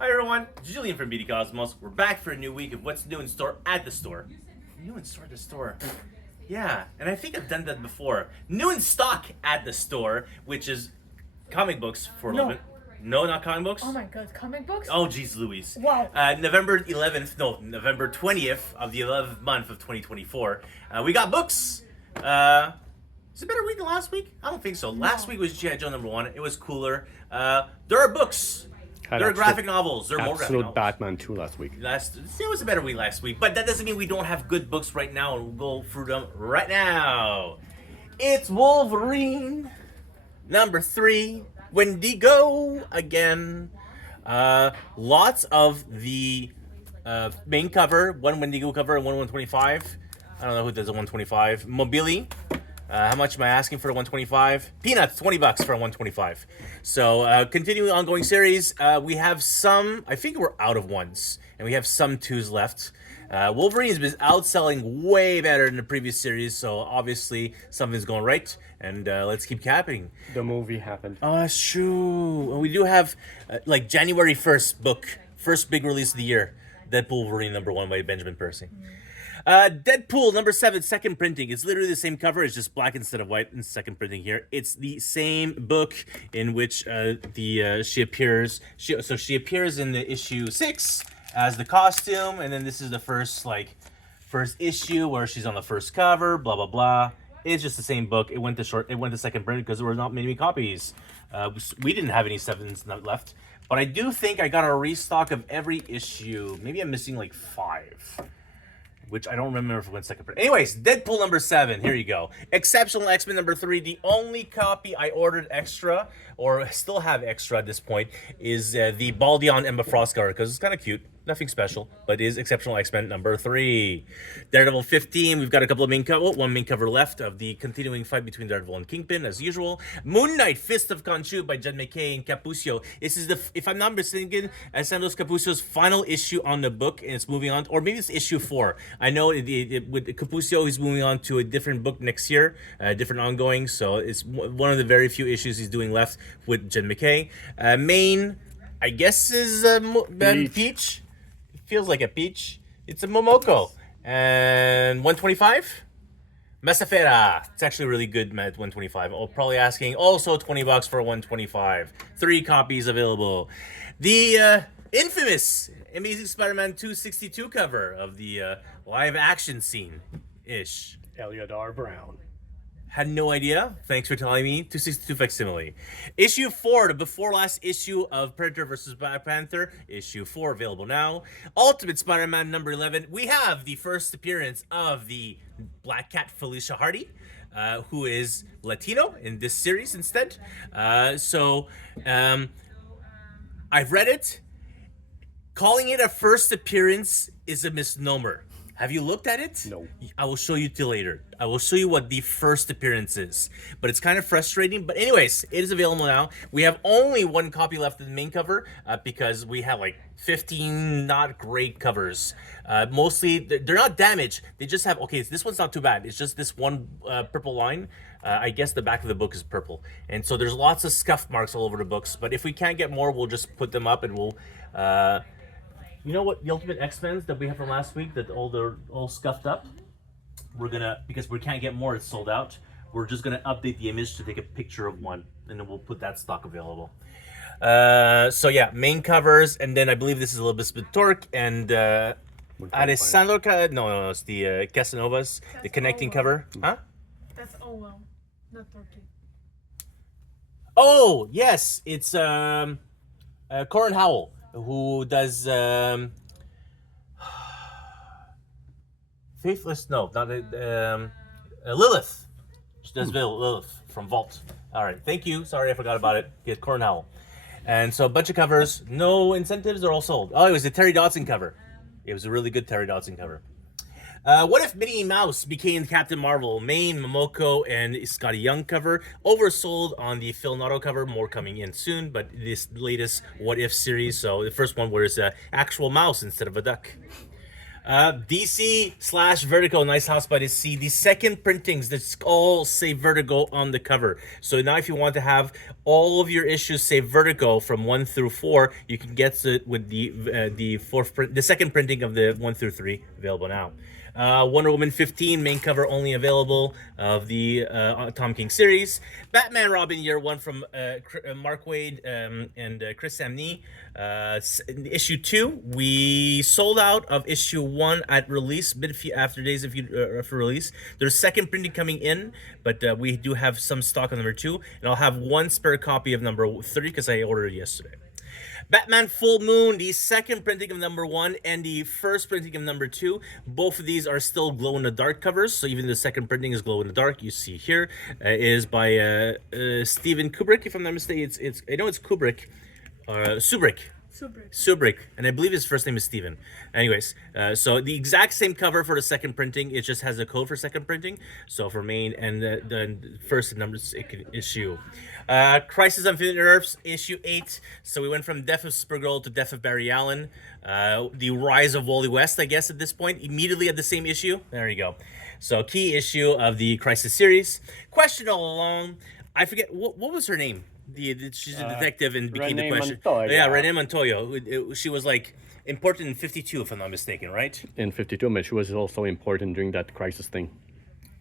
Hi everyone, Julian from Beauty Cosmos. We're back for a new week of what's new in store at the store. New in store at the store. Yeah, and I think I've done that before. New in stock at the store, which is comic books for a No. moment. No, not comic books? Oh my god, comic books? Oh, geez, Louise. Wow. November 11th, no, November 20th of the 11th month of 2024. We got books. Is it a better week than last week? I don't think so. Last week was G.I. Joe #1. It was cooler. There are books. Had There are absolute- graphic novels. There are more graphic Absolute novels. Batman 2 last week. It was a better week last week, but that doesn't mean we don't have good books right now, and we'll go through them right now. It's Wolverine, #3, Wendigo again. Lots of the main cover, one Wendigo cover and one 125. I don't know who does a 125. Mobili. How much am I asking for a 125? Peanuts, $20 for a 125. So, continuing ongoing series, we have some, I think we're out of ones, and we have some twos left. Wolverine has been outselling way better than the previous series, so obviously something's going right, and let's keep capping. The movie happened. Oh, that's true. And we do have, like, January 1st book, first big release of the year, Deadpool Wolverine #1 by Benjamin Percy. Deadpool #7, second printing. It's literally the same cover. It's just black instead of white in second printing here. It's the same book in which she appears. She appears in the issue 6 as the costume, and then this is the first issue where she's on the first cover. Blah blah blah. It's just the same book. It went to second print because there were not many copies. We didn't have any 7s left, but I do think I got a restock of every issue. Maybe I'm missing like 5. Which I don't remember if it went second print. Anyways, Deadpool #7. Here you go. Exceptional X-Men #3. The only copy I ordered extra, or still have extra at this point, is the Baldion Emma Frost cover, because it's kind of cute. Nothing special, but it is Exceptional X-Men #3. Daredevil 15. We've got a couple of one main cover left of the continuing fight between Daredevil and Kingpin, as usual. Moon Knight, Fist of Khonshu by Jed MacKay and Capuzzo. This is if I'm not mistaken, Santos Capuzzo's final issue on the book, and it's moving on, or maybe it's issue 4. I know with Capuzzo, he's moving on to a different book next year, different ongoing, so it's one of the very few issues he's doing left with Jed MacKay. Main, I guess, is Peach. Feels like a peach. It's a Momoko. And 125? Mesafera. It's actually really good at 125. Oh, probably asking also $20 for a 125. 3 copies available. The infamous Amazing Spider-Man 262 cover of the live action scene-ish. Eliodar Brown. Had no idea. Thanks for telling me. 262 facsimile. Issue 4, the before last issue of Predator vs. Black Panther. Issue 4 available now. Ultimate Spider-Man #11. We have the first appearance of the Black Cat Felicia Hardy, who is Latino in this series instead. I've read it. Calling it a first appearance is a misnomer. Have you looked at it? No. I will show you till later. I will show you what the first appearance is. But it's kind of frustrating. But anyways, it is available now. We have only one copy left of the main cover because we have like 15 not great covers. Mostly, they're not damaged. They just have, okay, this one's not too bad. It's just this one purple line. I guess the back of the book is purple. And so there's lots of scuff marks all over the books. But if we can't get more, we'll just put them up and we'll... you know what? The Ultimate X-Men's that we have from last week, that they're all scuffed up. We're gonna, because we can't get more, it's sold out. We're just gonna update the image to take a picture of one, and then we'll put that stock available. So yeah, main covers, and then I believe this is Elizabeth Torque and Alessandro. No, it's the Casanovas, the connecting cover, huh? That's Owell, not Turkey. Oh yes, it's Corin Howell, who does Faithless. No, not Lilith. She does Lilith from Vault. All right, thank you. Sorry, I forgot about it. Get Corin Howell, and so a bunch of covers. No incentives. They're all sold. Oh, it was a Terry Dodson cover. It was a really good Terry Dodson cover. What if Minnie Mouse became Captain Marvel? Main, Momoko, and Scotty Young cover. Oversold on the Phil Noto cover. More coming in soon, but this latest What If series. So the first one was an actual mouse instead of a duck. DC/Vertigo, Nice House by the Sea. The second printings that all say Vertigo on the cover. So now, if you want to have all of your issues say Vertigo from 1 through 4, you can get it with the second printing of the 1 through 3 available now. Wonder Woman 15 main cover only available of the Tom King series. Batman Robin Year 1 from Mark Waid and Chris Samnee. Issue 2, we sold out of issue 1 at release, after days after release. There's second printing coming in, but we do have some stock on number 2, and I'll have one spare copy of number 3 because I ordered it yesterday. Batman Full Moon, the second printing of number 1 and the first printing of number 2. Both of these are still glow-in-the-dark covers, so even the second printing is glow-in-the-dark. You see here is by Steven Kubrick, if I'm not mistaken. I know it's Kubrick. Subrick, and I believe his first name is Steven. Anyways, so the exact same cover for the second printing, it just has a code for second printing. So for main and the first numbers issue. Crisis on Infinite Earths, issue 8. So we went from Death of Supergirl to Death of Barry Allen. The rise of Wally West, I guess, at this point, immediately at the same issue. There you go. So key issue of the Crisis series. Question all along, I forget, what was her name? She's a detective and became Renee the question. Montoya. Yeah, Renee Montoya. She was like important in 52, if I'm not mistaken, right? In 52, but she was also important during that crisis thing.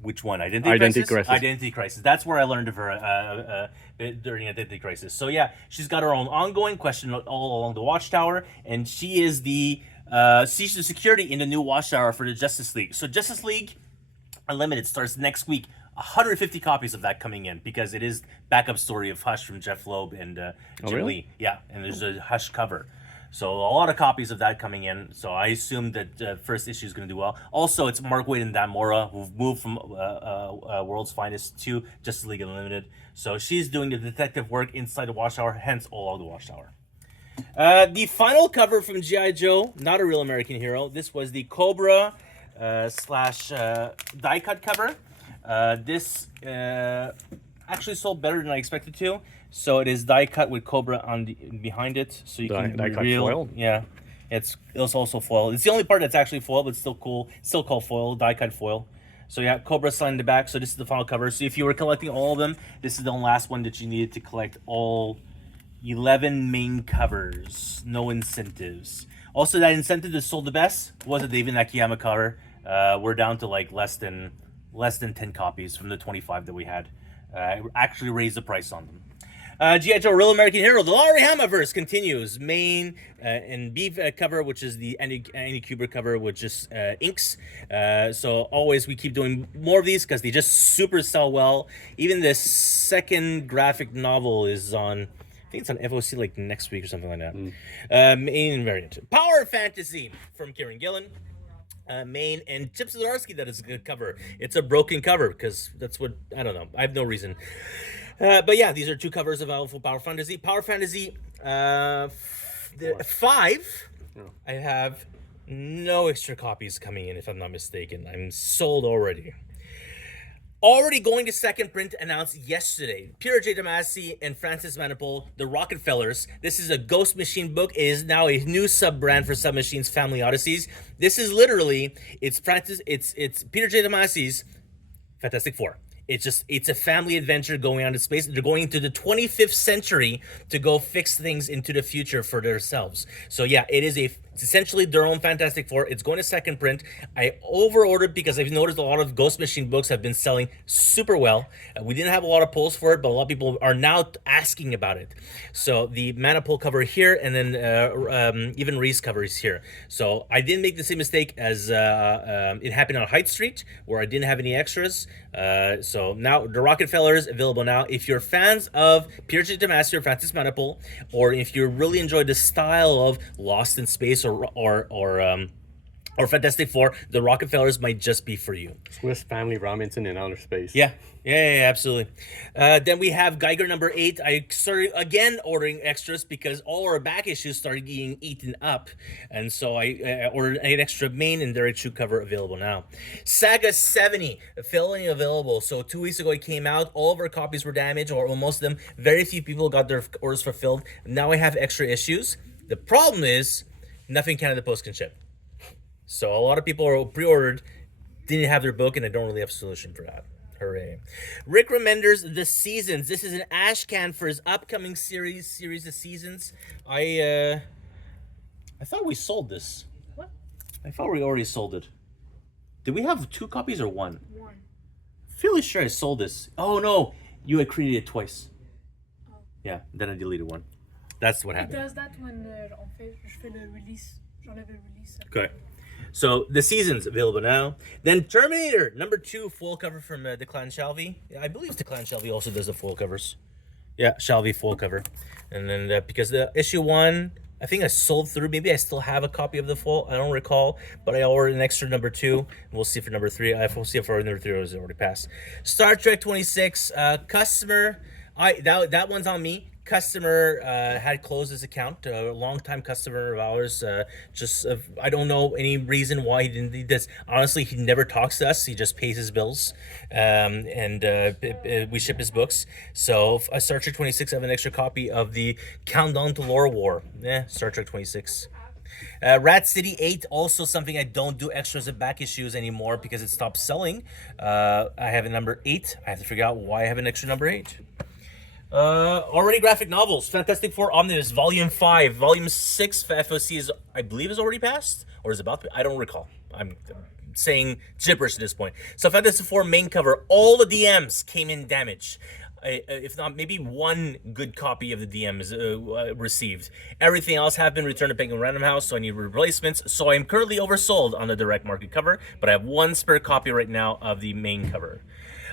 Which one? Identity Crisis. Identity Crisis. That's where I learned of her during Identity Crisis. So yeah, she's got her own ongoing question all along the Watchtower, and she is she's the security in the new Watchtower for the Justice League. So Justice League Unlimited starts next week. 150 copies of that coming in because it is backup story of Hush from Jeff Loeb and Jim really? Lee. Yeah, and there's a Hush cover. So a lot of copies of that coming in. So I assume that first issue is going to do well. Also, it's Mark Waid and Dan Mora who've moved from World's Finest to Justice League Unlimited. So she's doing the detective work inside the Watchtower, hence all of the Watchtower. The final cover from G.I. Joe, not a real American hero. This was the Cobra slash die cut cover. This actually sold better than I expected to. So it is die cut with Cobra on behind it, so you can die cut reveal. foil? Yeah, it's also foil. It's the only part that's actually foil, but still cool. Still called foil, die cut foil. So yeah, Cobra signed in the back. So this is the final cover. So if you were collecting all of them, this is the last one that you needed to collect all 11 main covers. No incentives. Also, that incentive that sold the best was a David Nakayama cover. We're down to like less than 10 copies from the 25 that we had. Actually raised the price on them. G.I. Joe Real American Hero, the Larry Hamaverse continues. Main and B cover, which is the Andy Kubert cover, which is inks. So always we keep doing more of these because they just super sell well. Even the second graphic novel is on, I think it's on FOC like next week or something like that. Main variant. Power Fantasy from Kieran Gillen. Main and Chip Zdarsky, that is a good cover. It's a broken cover because that's what, I don't know. I have no reason. But yeah, these are two covers available for Power Fantasy. Power Fantasy 5, I have no extra copies coming in, if I'm not mistaken. I'm sold already. Already going to second print, announced yesterday. Peter J. Tomasi and Francis Manapul, the Rockefellers. This is a Ghost Machine book. It is now a new sub-brand for Submachine's Family Odysseys. This is literally, it's Peter J. Tomasi's Fantastic Four. It's a family adventure going out into space. They're going into the 25th century to go fix things into the future for themselves. So yeah, it's essentially their own Fantastic Four. It's going to second print. I over-ordered because I've noticed a lot of Ghost Machine books have been selling super well. We didn't have a lot of pulls for it, but a lot of people are now asking about it. So the Manapul cover here, and then even Reese cover is here. So I didn't make the same mistake as it happened on Height Street, where I didn't have any extras. So now the Rockefellers available now. If you're fans of Peter J. Tomasi or Francis Manapul, or if you really enjoy the style of Lost in Space or Fantastic Four, the Rockefellers might just be for you. Swiss Family Robinson in outer space. Yeah, absolutely. Then we have Geiger number 8. I started again ordering extras because all our back issues started getting eaten up, and so I ordered an extra main and their issue cover available now. Saga 70 filling available. So 2 weeks ago it came out. All of our copies were damaged, or most of them. Very few people got their orders fulfilled. Now I have extra issues. The problem is nothing Canada Post can ship. So a lot of people who pre-ordered didn't have their book, and I don't really have a solution for that. Hooray. Rick Remender's The Seasons. This is an ash can for his upcoming series of Seasons. I thought we sold this. What? I thought we already sold it. Did we have 2 copies or 1? One. Fairly sure I sold this. Oh no, you had created it twice. Oh. Yeah, then I deleted one. That's what It happened. does that when on fait, je fais le release. J'enlève le release. Okay. So The Seasons available now. Then Terminator #2 full cover from Declan Shalvey. I believe Declan Shalvey also does the full covers. Yeah, Shalvey full cover. And then because the issue 1, I think I sold through. Maybe I still have a copy of the full. I don't recall, but I ordered an extra #2. We'll see for #3. We'll see if for #3 was already passed. Star Trek 26 customer. That one's on me. Customer had closed his account. A long-time customer of ours. I don't know any reason why he didn't. He does. Honestly, he never talks to us. He just pays his bills, and we ship his books. So Star Trek 26. I have an extra copy of the Countdown to Lore War. Star Trek 26. Rat City 8, also something I don't do extras and back issues anymore because it stopped selling. I have a #8. I have to figure out why I have an extra #8. Already graphic novels. Fantastic Four Omnibus Volume 5. Volume 6 for FOC is, I believe, is already passed? Or is about to be? I don't recall. I'm saying gibberish at this point. So Fantastic Four main cover. All the DMs came in damaged. If not, maybe 1 good copy of the DM is received. Everything else have been returned to Penguin Random House, so I need replacements. So I am currently oversold on the direct market cover, but I have 1 spare copy right now of the main cover.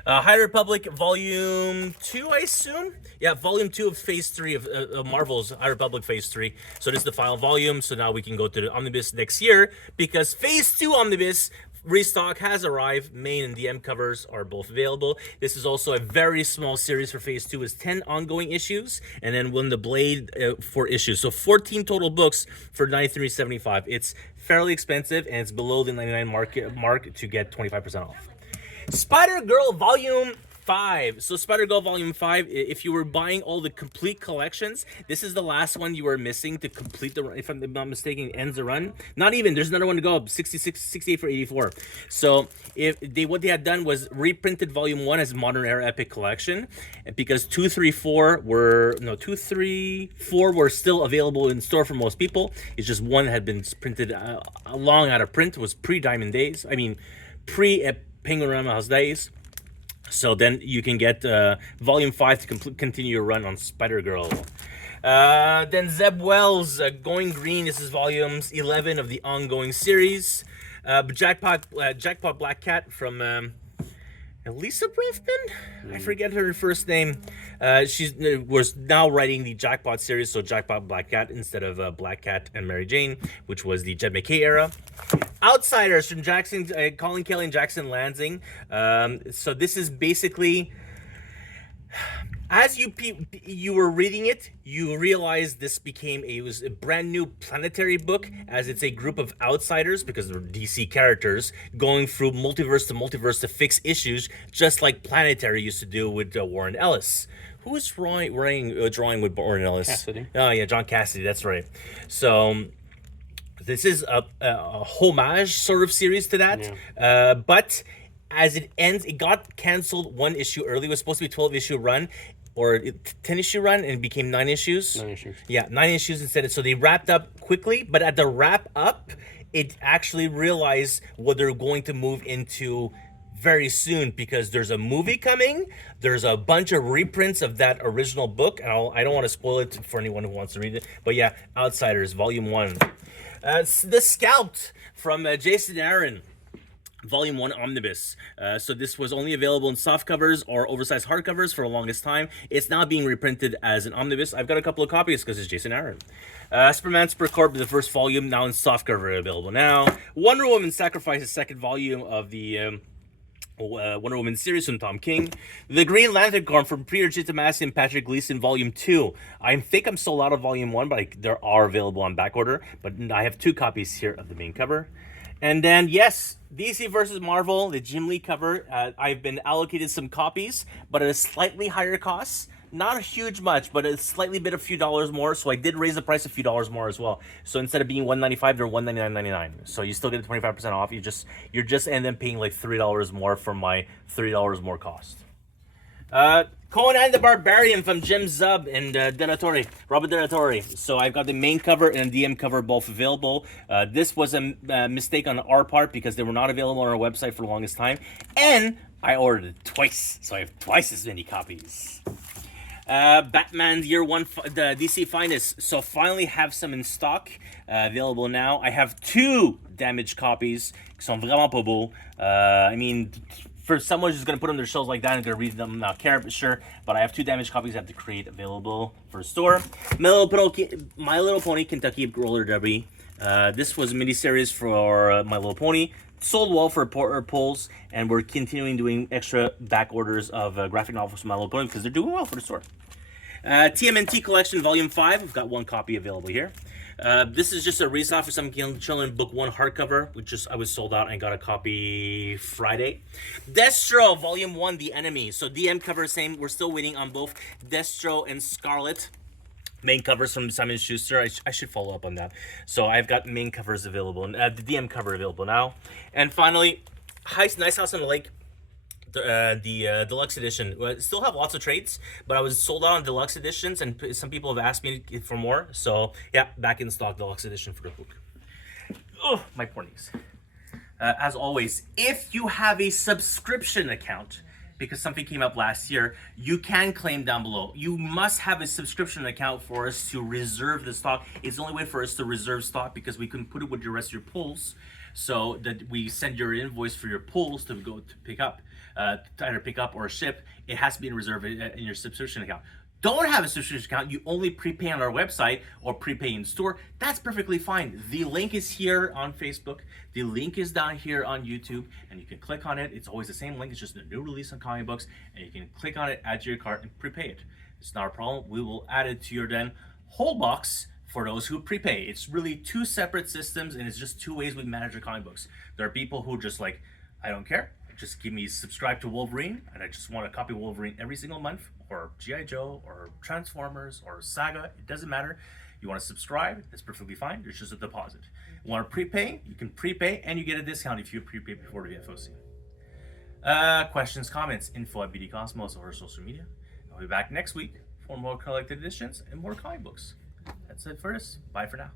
High Republic Volume 2, I assume? Yeah, Volume 2 of Phase 3 of Marvel's High Republic Phase 3. So this is the final volume, so now we can go to the Omnibus next year, because Phase 2 Omnibus restock has arrived. Main and DM covers are both available. This is also a very small series for Phase 2. It's 10 ongoing issues, and then Win the Blade 4 issues. So 14 total books for $93.75. It's fairly expensive, and it's below the $99 mark to get 25% off. Spider-Girl Volume 5. So Spider-Girl Volume 5, if you were buying all the complete collections, this is the last one you were missing to complete the run. If I'm not mistaken, it ends the run. Not even, there's another one to go, 68 for 84. So what they had done was reprinted Volume 1 as Modern Era Epic Collection, because 2, 3, 4 were still available in store for most people. It's just 1 had been printed long out of print. It was pre-Diamond Days. I mean, pre-Penguin Random House days. So then you can get Volume 5 to continue your run on Spider-Girl. Then Zeb Wells, Going Green. This is Volumes 11 of the ongoing series. Jackpot Black Cat from Lisa Brofman? I forget her first name. She was now writing the Jackpot series, so Jackpot Black Cat instead of Black Cat and Mary Jane, which was the Jed McKay era. Outsiders from Colin Kelly and Jackson Lansing. So this is basically, as you were reading it, you realize this was a brand new Planetary book, as it's a group of outsiders, because they're DC characters, going through multiverse to multiverse to fix issues, just like Planetary used to do with Warren Ellis. Who was drawing with Warren Ellis? Cassidy. Oh yeah, John Cassidy, that's right. So this is a homage sort of series to that, yeah. But as it ends, it got canceled 1 issue early. It was supposed to be a 12-issue run, or 10-issue run, and it became 9 issues. 9 issues. Yeah, 9 issues instead. So they wrapped up quickly, but at the wrap up, it actually realized what they're going to move into very soon, because there's a movie coming. There's a bunch of reprints of that original book, and I don't want to spoil it for anyone who wants to read it. But yeah, Outsiders, Volume 1. The Scalped from Jason Aaron. Volume 1 Omnibus. So this was only available in softcovers or oversized hardcovers for the longest time. It's now being reprinted as an omnibus. I've got a couple of copies because it's Jason Aaron. Superman Supercorp, the first volume, now in softcover, available now. Wonder Woman Sacrifice, the second volume of the Wonder Woman series from Tom King. The Green Lantern Corps from Peter Chitomasi and Patrick Gleason, Volume 2. I think I'm sold out of Volume 1, but there are available on back order. But I have 2 copies here of the main cover. And then, yes, DC vs. Marvel, the Jim Lee cover. I've been allocated some copies, but at a slightly higher cost. not a huge much, but it's slightly bit a few dollars more. So I did raise the price a few dollars more as well. So instead of being $195, they're $199.99. So you still get 25% off. You're just end up paying like $3 more for my $3 more cost. Conan the Barbarian from Jim Zub and Robert Deratore. So I've got the main cover and DM cover both available. This was a mistake on our part because they were not available on our website for the longest time. And I ordered it twice, so I have twice as many copies. Batman Year 1, the DC Finest. So finally have some in stock, available now. I have 2 damaged copies qui sont vraiment pas beaux. I mean, for someone who's going to put on their shelves like that and going to read them, not care, but sure. But I have 2 damaged copies I have to create available for store. My Little Pony Kentucky Roller Derby. This was a miniseries for My Little Pony. Sold well for polls, and we're continuing doing extra back orders of graphic novels for My Little Pony because they're doing well for the store. TMNT Collection Volume 5. I've got 1 copy available here. This is just a restock for Some Killing Children Book 1 hardcover, which I was sold out and got a copy Friday. Destro Volume 1, The Enemy. So DM cover, same. We're still waiting on both Destro and Scarlet. Main covers from Simon Schuster. I should follow up on that. So I've got main covers available, the DM cover available now. And finally, Nice House on the Lake, the deluxe edition. Still have lots of trades, but I was sold out on deluxe editions, and some people have asked me for more. So yeah, back in stock, deluxe edition for the book. Oh, my poor knees. As always, if you have a subscription account, because something came up last year, you can claim down below. You must have a subscription account for us to reserve the stock. It's the only way for us to reserve stock because we couldn't put it with the rest of your pulls. So that we send your invoice for your pulls to go to pick up, to either pick up or ship. It has to be in reserve in your subscription account. Don't have a subscription account, you only prepay on our website or prepay in store, that's perfectly fine. The link is here on Facebook, the link is down here on YouTube, and you can click on it. It's always the same link, it's just a new release on comic books, and you can click on it, add to your cart, and prepay it. It's not a problem. We will add it to your then whole box for those who prepay. It's really 2 separate systems, and it's just 2 ways we manage our comic books. There are people who just like, I don't care, just give me subscribe to Wolverine, and I just want a copy of Wolverine every single month, or G.I. Joe, or Transformers, or Saga. It doesn't matter. You want to subscribe, that's perfectly fine. There's just a deposit. You want to prepay, you can prepay, and you get a discount if you prepay before the FOC. Questions, comments, info@BDCosmos or our social media. I'll be back next week for more collected editions and more comic books. That's it for us. Bye for now.